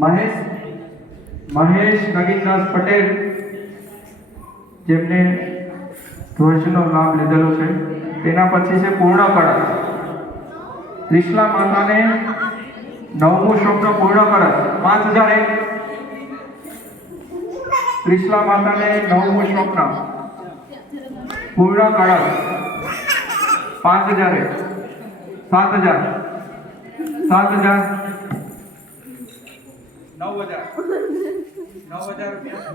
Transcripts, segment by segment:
મહેશ નગીનદાસ પટેલ જેમને ધ્વજનો લાભ લીધેલો છે। તેના પછી છે પૂર્ણ કળશ। ત્રિશલા માતાને 9મું સ્વપ્ન પૂર્ણ કળશ 5001। ત્રિશલા માતાને 9મું સ્વપ્ન પૂર્ણ કળશ 5001। 7000 9000 9000 રૂપિયા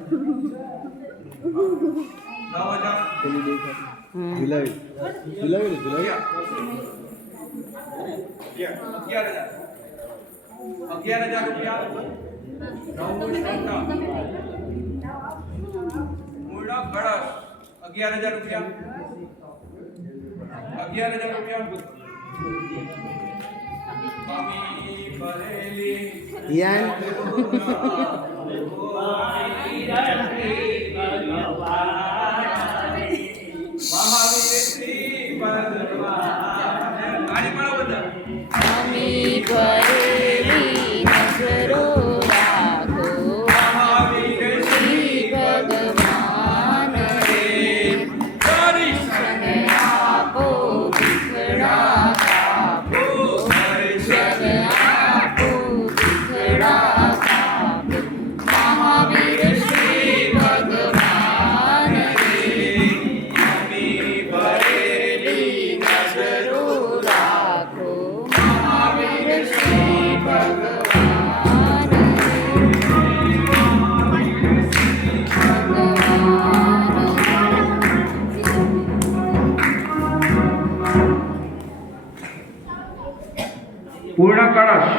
9000 જુલાઈ 11000 રૂપિયા 9મું સ્વપ્ન પૂર્ણ કળશ 11000 રૂપિયા 11000 રૂપિયા સ્વામી ભરેલી યાન મહાવીર શ્રી ભગવાન ગાડી પાડો બધા સ્વામી ભરેલી નજરો રાખો મહાવીર શ્રી ભગવાન રે દર્શન આપો ભીખડા કાપો દર્શન આપો ભીખડા કાપો મહાવીર શ્રી ભગવાન રે સ્વામી ભરેલી નજરો રાખો મહાવીર શ્રી ભગવાન રે પૂર્ણ કળશ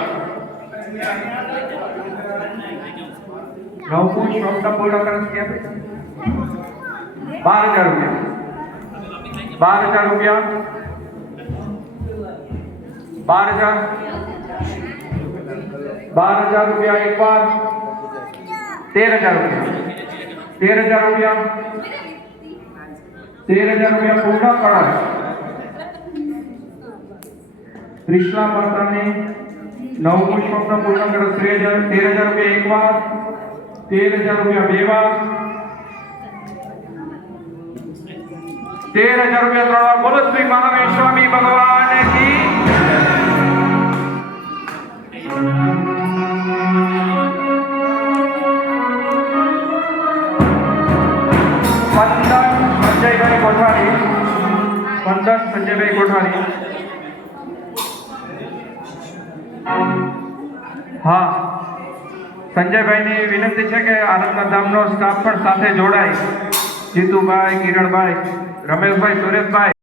9મું સ્વપ્ન પૂર્ણ કળશ ક્યાં 12000 રૂપિયા 12000 રૂપિયા એક વાર 13000 રૂપિયા 13000 રૂપિયા 13000 રૂપિયા પૂર્ણ કળશ। ત્રિશલા માતાને 9મું સ્વપ્ન પૂર્ણ કળશ 13000 રૂપિયા એક વાર 13000 રૂપિયા બે વાર 13000 રૂપિયા ત્રણ વાર। બોલો શ્રી મહાવીર સ્વામી ભગવાન કી સંજયભાઈ કોઠારી હા સંજયભાઈની વિનંતી છે કે આનંદના ધામનો સ્ટાફ પણ સાથે જોડાય। જીતુભાઈ, કિરણભાઈ, રમેશભાઈ, સુરેશભાઈ